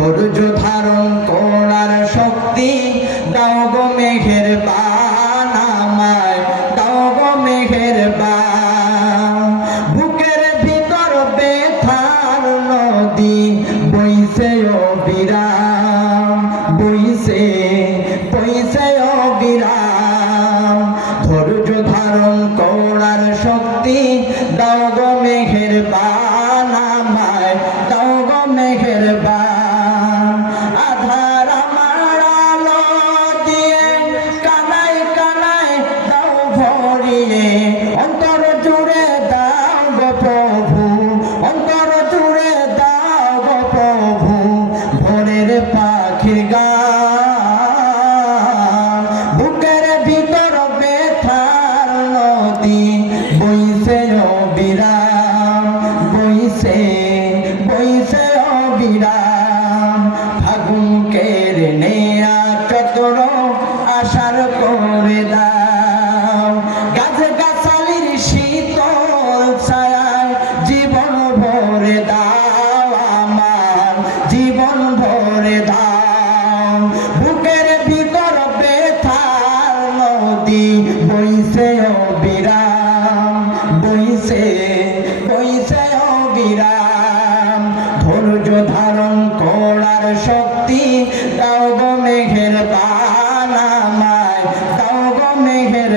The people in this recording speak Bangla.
ধৈর্য ধারণ করার শক্তি। দাও গো মেঘের বান আমায়, দাও গো মেঘের বান বুকের ভিতর বেথার নদী, বইছে অবিরাম বইছে বইছে অবিরাম ধৈর্য ধারণ করার শক্তি, দাও গো মেঘের বান পাখির বুকের ভিতর বেথার নদী, বইছে অবিরাম বইছে বইছে অবিরাম ফাগুনকের নেয়া চতর আশার করে দাও। গাছ গাছালির শীতল ছায়ায় জীবন ভরে দাও। বইছে অবিরাম, বইছে বইছে অবিরাম। ধৈর্য ধারণ করার শক্তি তাও গো মেঘের বান আমায় তাও গো মেঘের